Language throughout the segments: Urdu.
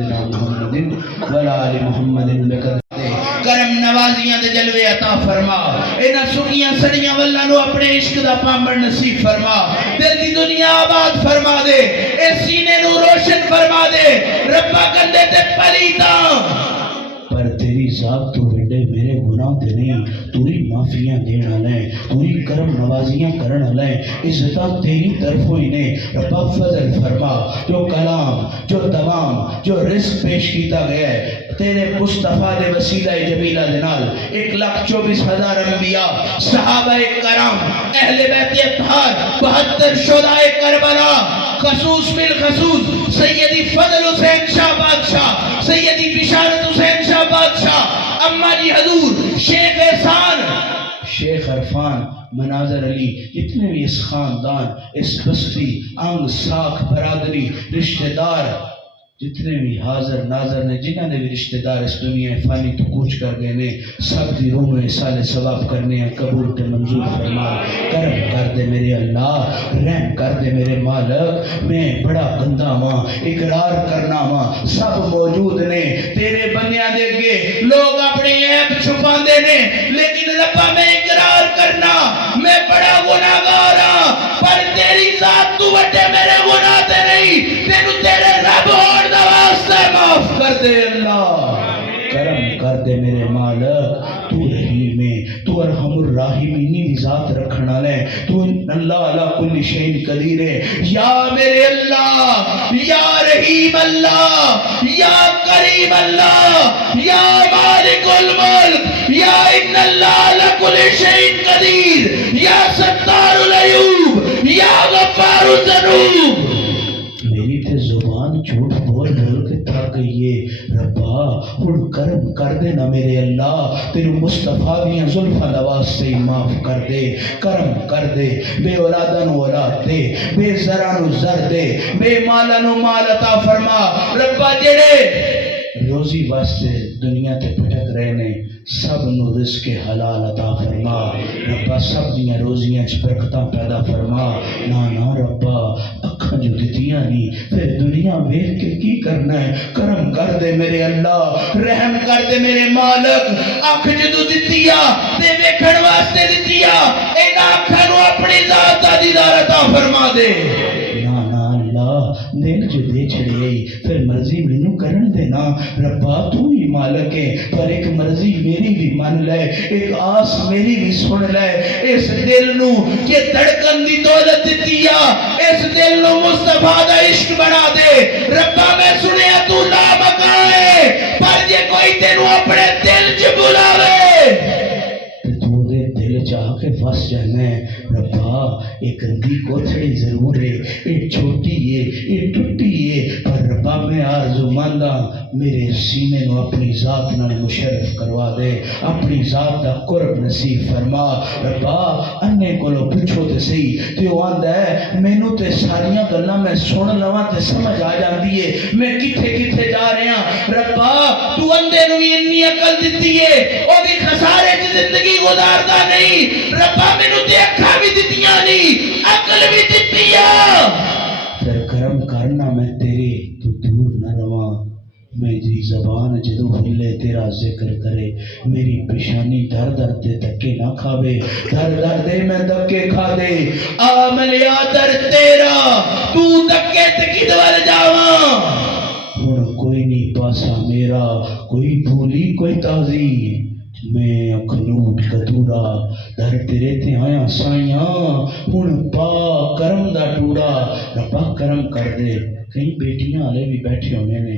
محمد ولا آل محمد کرم نوازیاں دے جلوے عطا فرما، انہاں سکیاں سڑیاں واللہ نو اپنے عشق دا پامبر نصیب فرما، دل دی دنیا آباد فرما دے، اے سینے نو روشن فرما دے، ربا کندے تے پلیتاں پر تیری ذات تو وڈے میرے گناہ تے نہیں، توری معافیاں دینا لیں، توری کرم نوازیاں کرنا لیں، عزتاں تیری طرفوں ہی نے، ربا فضل فرما، جو کلام جو دوام جو رزق پیش کیتا گیا ہے تیرے مصطفیٰ دے وسیلہ جمیلہ دنال 1,24,000 انبیاء صحابہ کرام اہل بیت اطہار 72 شہداء کربلا خصوص بالخصوص سیدی فضل حسین شاہ بادشاہ، سیدی بشارت حسین شاہ بادشاہ، اماں جی حضور، شیخ احسان، شیخ عرفان، مناظر علی، جتنے بھی اس خاندان اس بستی انگ ساکھ برادری رشتہ دار جتنے بھی حاضر ناظر نے جنہاں نے بھی رشتہ دار اس دنیا فانی تو کوچ کر گئے نے سب دی روح میں سال ثواب کرنے ہیں، قبول تے منظور فرما، کرم کر دے میرے اللہ، رحم کر دے میرے مالک، میں بڑا بندہ ماں، اقرار کرنا ماں، سب موجود نے تیرے بنیاں دے گے، لوگ اپنی عیب چھپان دے نے، لیکن ربا میں اقرار کرنا میں بڑا گناہگار ہاں، پر تیری ذات تو وٹے میرے گناہ تے نہیں، تینو تیرے رب اور واسطے معاف کر دے اللہ، کرم کر دے میرے مالک، تو رحیم ہے، تو ارحم الراحمینی بھی ذات رکھنا لے، تو اللہ علی کل شیء قدیر ہے، یا میرے اللہ، یا رحیم اللہ، یا کریم اللہ، یا مالک الملک، یا ان اللہ علی کل شیء قدیر، یا ستار العیوب، یا غفار الذنوب، میری تے زبان جھوٹ بول بول کے تھک گئی ہے، ربا ہن کرم کر دے نا میرے اللہ، تیرے مصطفیٰ دیاں زلفاں نواز سے معاف کر دے، کرم کر دے، بے اولاداں نو اولاد دے، بے زراں نو زر دے، بے مالاں نو مال عطا فرما، ربا جڑے روزی واسطے دنیا تے پھٹک رہے نے سب نو رزق حلال عطا فرما، ربا سب دیاں روزیاں چ برکتاں پیدا فرما، نا ربا اکھاں جو دتیاں نہیں پھر دنیا ویکھ کے کی کرنا ہے، کرم کر دے میرے اللہ، رحم کر دے میرے مالک، اکھ جدو دتیا تے ویکھن واسطے دتیا، انہاں اکھاں نو اپنی ذات دا دیدار عطا فرما دے، دل جو دے چھڑے پھر مرضی مینوں کرن دینا، ربا تو ہی مالک ہے، پر ایک مرضی میری بھی من لے، ایک آس میری بھی سن لے، اس دل نو کہ دھڑکن دی دولت دتیا، اس دل نو مصطفیٰ دا عشق بنا دے، ربا میں سنیا تو لا مکائے، پر جے کوئی تینو اپنے دل چ بلاوے تو دے دل چاہ کے فس جانا ہے، ربا ایک گندی کوتھڑی ضرور ہے، ایک چھوٹی ہے، ایک ٹوٹی ہے، پر ربا میں آرزو ماندا میرے سینے نو اپنی ذات نال مشرف کروا دے، اپنی ذات دا قرب نصیب فرما، ربا انے کولو پوچھو تے صحیح تے او آندا ہے مینوں تے ساریاں گلاں میں سن لواں تے سمجھ آ جاندی ہے میں کتھے کتھے جا رہا ہاں، ربا تو اندے نو اتنی عقل دتی ہے او بھی خسارے چ زندگی گزاردا نہیں، ربا مینوں تے اکھاں بھی دتیاں نہیں عقل بھی دتی ہے، پھر کرم کرنا میں تیرے تو دور نہ رواں، میری زبان جدو ہلے تیرا ذکر کرے، میری پیشانی در در دے دھکے نہ کھاوے، در در دے میں دھکے کھا دے، آ ملیا در تیرا تو دھکے تے کدھر جاواں، ہن کوئی نہیں پاسا میرا، کوئی بھولی کوئی تعظیم، میں اکھنوٹ کدورا در تیرے تے آیا سائیاں، ہن پا کرم دا ٹوڑا، ربا کرم کر دے، کئی بیٹیاں والے بھی بیٹھے ہونے نے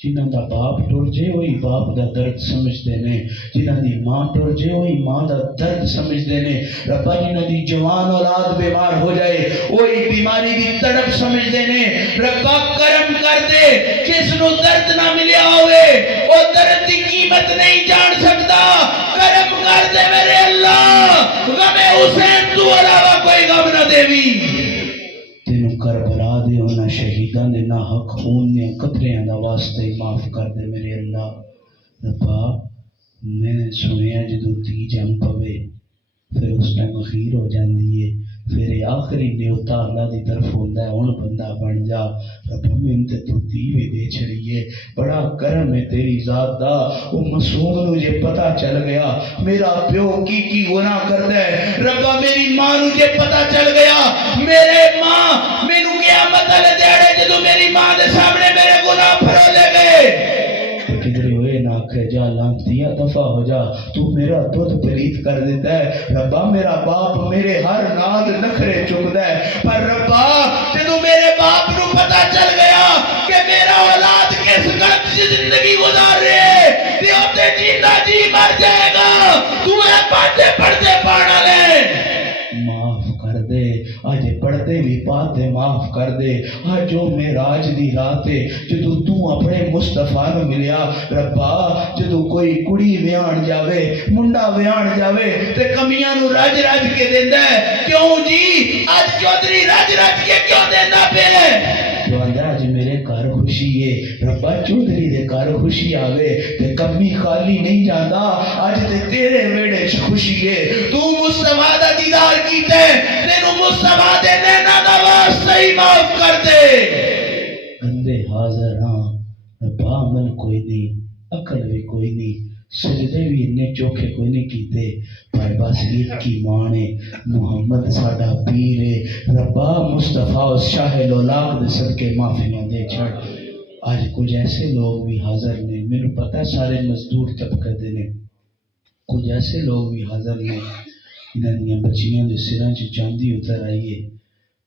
جنہاں دا باپ ٹر جے وہی باپ دا درد سمجھتے نے، جنہاں دی ماں ٹر جے وہی ماں دا درد سمجھتے نے، ربا جنہاں دی جوان اولاد بیمار ہو جائے وہی بیماری دی تڑپ سمجھتے نے، ربا کرم کر دے، جس نو درد نہ ملیا ہوئے وہ درد دی قیمت نہیں جان سکتا، کرم کر دے میرے اللہ، غم حسین تو علاوہ کوئی غم نہ دے بھی، تینوں کربلا دے ہونا شہیدان دے نا حق خون نے قطریاں دا واسطے معاف کر دے میرے اللہ، ربا میں سنیا جدو تی جم پوے پھر اس ٹائم خیر ہو جاندی ہے، پھر آخری نیوتا اللہ دی طرف ہوتا ہے ہن بندہ بن جا رب میں تے تو دی بھی دے چھڑیے بڑا کرم ہے تیری ذات دا او معصوم نو یہ پتہ چل گیا میرا پیو کی گناہ کردا ہے ربا میری ماں نو یہ پتہ چل گیا میرے ماں مینوں قیامت والے دیڑے جدوں میری ماں دے سامنے میرے گناہ پھرولے گئے کدھر ہوئے نہ کہ جا لانتیا دفع ہو جا تو میرا دودھ پلیت کر دیتا ہے ربا میرا باپ میرے ہر ناز نخرے چکتا ہے پر ربا جدو میرے باپ نو پتا چل گیا کہ میرا اولاد کس غلط زندگی گزار رہے تے اوتے جیتا جی مر جائے گا تو اے پاتے پڑھتے پانا لے معاف کر دے آج پڑھتے بھی پاتے معاف کر دے آج جو معراج دی رات ہے جدو تو اپنے مصطفیٰ نو ملیا ربا جدو کوئی کڑی ویان جاوے منڈا ویان جاوے تے کمیاں نو رج رج کے دیندا ہے کیوں جی آج چودھری رج رج کے کیوں دیندا پے تو آندا آج میرے گھر خوشی ہے ربا چودھری دے گھر خوشی آوے تے کمی خالی نہیں جاندا آج تے تیرے ویڑے چ خوشی ہے تو مصطفیٰ دا دیدار کیتے تینو مصطفیٰ دے نینا دا واسطہ ہی معاف کر دے بندے حاضر ہاں ربا عمل کوئی نہیں عقل بھی کوئی نہیں سجدے بھی اتنے چوکھے کوئی نہیں کیتے پر بس ایک کی مانے محمد ساڈا پیر ہے ربا مصطفیٰ اس شاہ لولاک دے صدقے معافیاں دے چھڑ آج کچھ ایسے لوگ بھی حاضر نے میرے پتہ سارے مزدور طبقے دے نے کچھ ایسے لوگ بھی حاضر نے انہاں دیاں بچیاں دے سراں چ چاندی اتر آئیے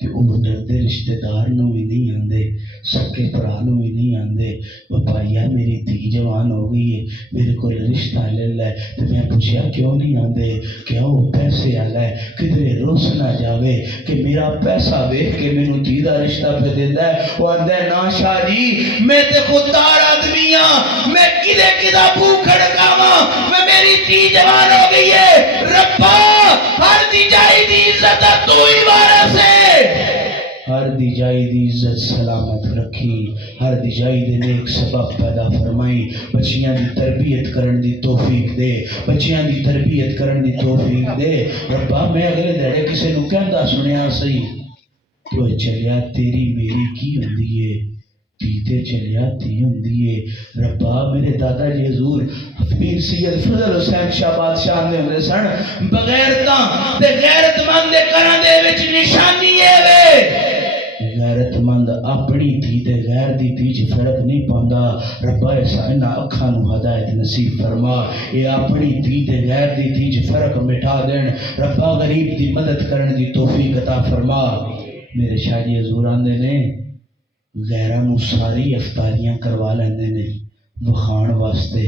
کہ وہ ڈردے رشتہ دار نو بھی نہیں آندے سکے بھرا نو بھی نہیں آندے وہ بھائیا میری دھی جوان ہو گئی ہے میرے کو رشتہ لے لے تو میں پوچھا کیوں نہیں آندے کیا وہ پیسے والا ہے کدھر روس نہ جاوے کہ میرا پیسہ ویکھ کے مینوں دھی دا رشتہ پہ دیندا ہے وہ آندا ہے نا شاہ جی میں تے خوددار آدمی ہاں میں کدے کدا بھوکڑ کھاواں میں میری دھی جوان ہو گئی ہے ربا ہر دی جائی دی عزت تو ہی وارث ہے ہر دی جائی دی عزت سلامت رکھی ہر دی جائی دے نیک سبب پیدا فرمائی بچیاں دی تربیت کرن دی توفیق دے بچیاں دی تربیت کرن دی توفیق دے ربا میں اگلے دہڑے کسے نو کہندا سنیا سی تو چلیا تیری میری کی ہوندی ہے پیتے چلیا تی ہوندی ہے ربا میرے دادا جی حضور پیر سید فضل حسین شاہ بادشاہ نے ہوندے سن بغیرتاں تے غیرت مند دے گھراں دے وچ نشانی ہے وے غیرت مند اپنی دھی تے غیر دی دھی چ فرق نہیں پاوندا ربا انہاں اکھاں نو ہدایت نصیب فرما اے اپنی دھی تے غیر دی دھی چ فرق مٹا دین ربا غریب دی مدد کرن دی توفیق عطا فرما میرے شاہ جی حضور آندے نے غیراں نو ساری افطاریاں کروا لیندے نے وکھان واسطے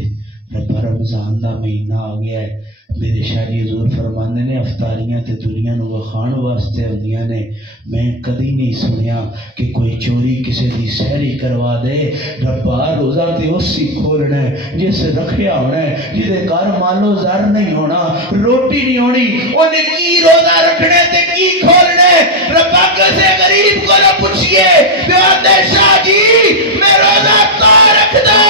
ربا رمضان دا مہینہ آ گیا ہے میرے شاہ جی حضور فرماندے نے افطاریاں تے دنیا نو وکھان واسطے ہوندیاں نے میں کدی نہیں سنیا کہ کوئی چوری کسی دی سحری کروا دے ربا روزہ تے اسی کھولنا ہے جس رکھیا ہونا ہے جدے گھر مالو زر نہیں ہونا روٹی نہیں ہونی اونے کی روزہ رکھنے تے کی کھولنے ربا کسے غریب کو نہ پوچھئے جو آتے شاہ جی میں روزہ تا رکھدا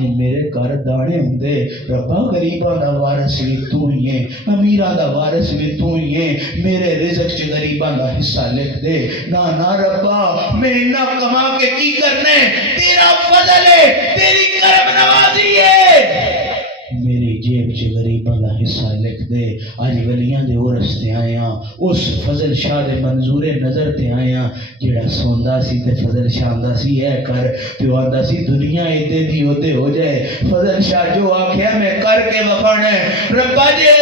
میرے گھر دانے ہوندے ربا غریباں دا وارث بھی تو ہی ہے امیراں دا وارث بھی تو ہی ہے میرے رزق چ غریباں دا حصہ لکھ دے نا ربا میں نہ کما کے کی کرنے تیرا فضل ہے تیری کرم نوازی ہے میری جیب چ غریباں دا حصہ لکھ دے اج ولیاں دے عرس تے آئے ہاں اس فضل شاہ دے منظور نظر تے آئے ہاں جڑا سوندا سی تے فضل شاہ دا سی ہے کر تے آندا سی دنیا ایدے دی اوتے ہو جائے فضل شاہ جو آکھیا میں کر کے وکھانا ہے ربا جے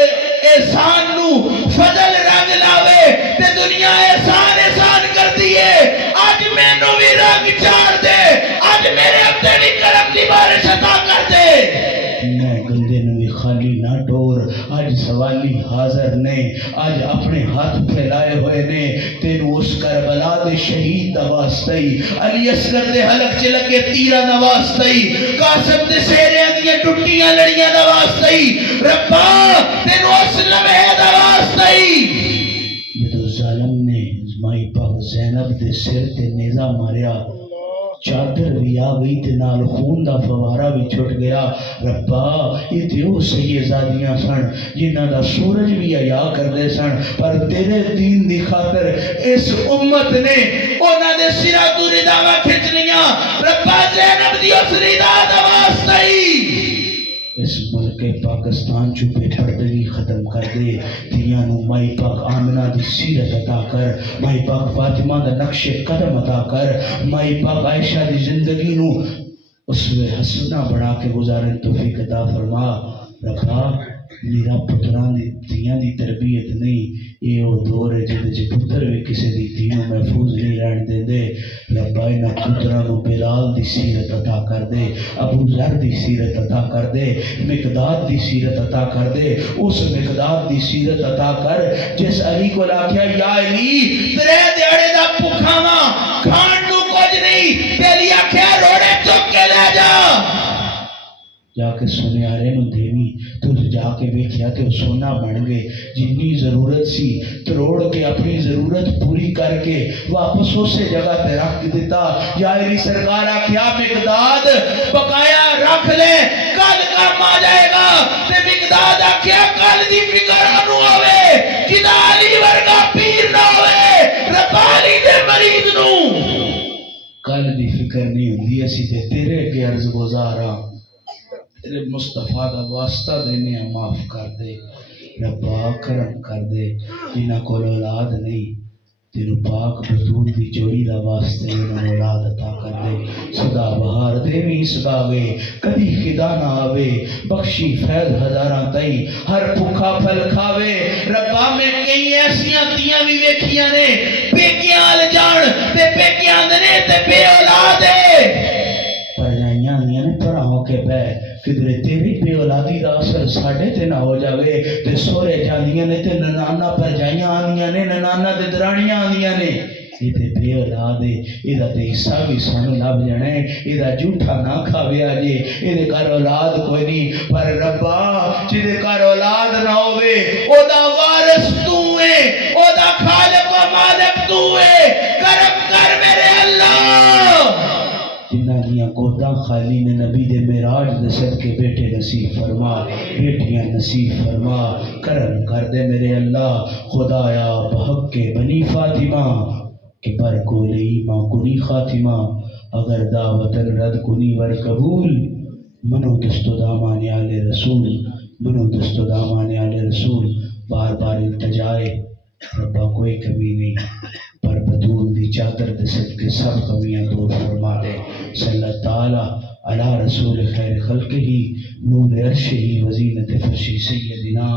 احسان نو فضل رنگ لاوے تے دنیا احسان کر دیے اج مینوں بھی رنگ چار دے اج میرے اپنے بھی کرم دی بارش عطا کر دے میں گندے نو خالی نہ ڈور آج سوالی حاضر نے آج اپنے ہاتھ پھیلائے ہوئے نے تینو اس کربلا دے شہید دا واسطی علی اصغر دے حلق چ لگے تیرا دا واسطی قاسم دے سہریاں دی ٹٹیاں لڑیاں دا واسطی ربا تینو اس لمحے دا واسطی جدو ظالم نے مائی پاک زینب دے سر تے نیزہ ماریا چادر بھی آ گئی تے نال خون دا فوارا بھی چھٹ گیا. ربا یہ تے او سیدزادیاں سن جنہاں دا سورج بھی عیا کردے سن، پر تیرے دین دی خاطر اس امت نے انہاں دے سراں تو رداواں کھچنیاں. ربا زینب دی اس ردا دا واسطہ ہی اس ملک پاکستان چو بے پردگی ختم کر دے. دیاں نو مائی پاک آمنہ دی سیرت عطا کر، مائی پاک فاطمہ دا نقش قدم عطا کر، مائی پاک عائشہ دی زندگی نو اسوے حسنہ بڑھا کے گزارن توفیق عطا فرما. ربا میرا پتران دی دیاں دی تربیت نہیں، یہ وہ دور ہے جہاں جی پتر بھی کسی دی دیوں محفوظ نہیں رہن دے دے. ربا انہاں پتران نو بلال دی سیرت عطا کر دے، ابو ذر دی سیرت عطا کر دے، مقداد دی سیرت عطا کر دے. اس مقداد دی سیرت عطا کر جس علی کو لاکھیا یا علی ترے دیڑے دا پکھاواں کھان نو کچھ نہیں، پہلی آکھیا روڑے چک کے لے جا. جا کے سنیارے نو دیوی تو جا کے ویکھیا تے سونا بن گئے. جنی ضرورت سی تروڑ کے اپنی ضرورت پوری کر کے واپس اسے جگہ تے رکھ دیتا. یا علی سرکار آکھیا مقداد بقایا رکھ لے کل کام آ جائے گا. تے مقداد آکھیا کل دی فکر انو ہوئے جدا علی ورگا پیر نہ ہوئے. رب علی دے مریض نو کل دی فکر نہیں ہوندی. اسی تے تیرے کے عرض گزار ہاں، تیرے مصطفیٰ دا واسطہ دینے معاف کر دے. ربا کرم کر دے. جنہاں کو اولاد نہیں تیرو پاک بطول دی جوڑی دا واسطے انہاں اولاد عطا کر دے. صدا بہار دیوی صدا وے کدی خدا نہ آوے، بخشی فیض ہزاراں تئی ہر بھوکا پھل کھاوے. ربا میں کئی ایسیاں تیاں بھی ویکھیاں نے پیکیاں آل جان تے پیکیاں دنے تے بے اولاد پرجائیاں دیاں نے پڑھاؤ کے بے کدھر تیری بے اولادی دا اثر ساڑھے تے نہ ہو جاوے. تے سورے جاندیاں نے تے ننانا پرجائیاں آندیاں نے، ننانا تے درانیاں آندیاں نے. یہ تے بے اولاد ہے، یہ دا تے حصہ بھی سانو لب جانے. یہ دا جھوٹا نہ کھاوے آجے. یہ دے کار اولاد کوئی نہیں، پر ربا جی دے کار اولاد نہ ہوئے او دا وارث تو ہے، او دا خالق و مالک تو ہے. کرم کر میرے اللہ. جنہاں دیاں گوداں خالی نے نبی دے معراج دے صدقے بیٹے نصیب فرما، بیٹیاں نصیب فرما. کرم کر دے میرے اللہ. خدایا بحق کے بنی فاطمہ کہ پر کولی ماں کنی خاتمہ. اگر دعوتن رد کنی ور قبول، منو دست و دامان آل رسول، منو دست و دامان آل رسول. بار بار التجائے ربا کوئی کمی نہیں، پر بدون دی چادر دے صدقے سب کمیاں دور فرما دے. صلی اللہ تعالی علی رسول خیر خلق ہی نور عرش ہی وزینت فرشی سیدنا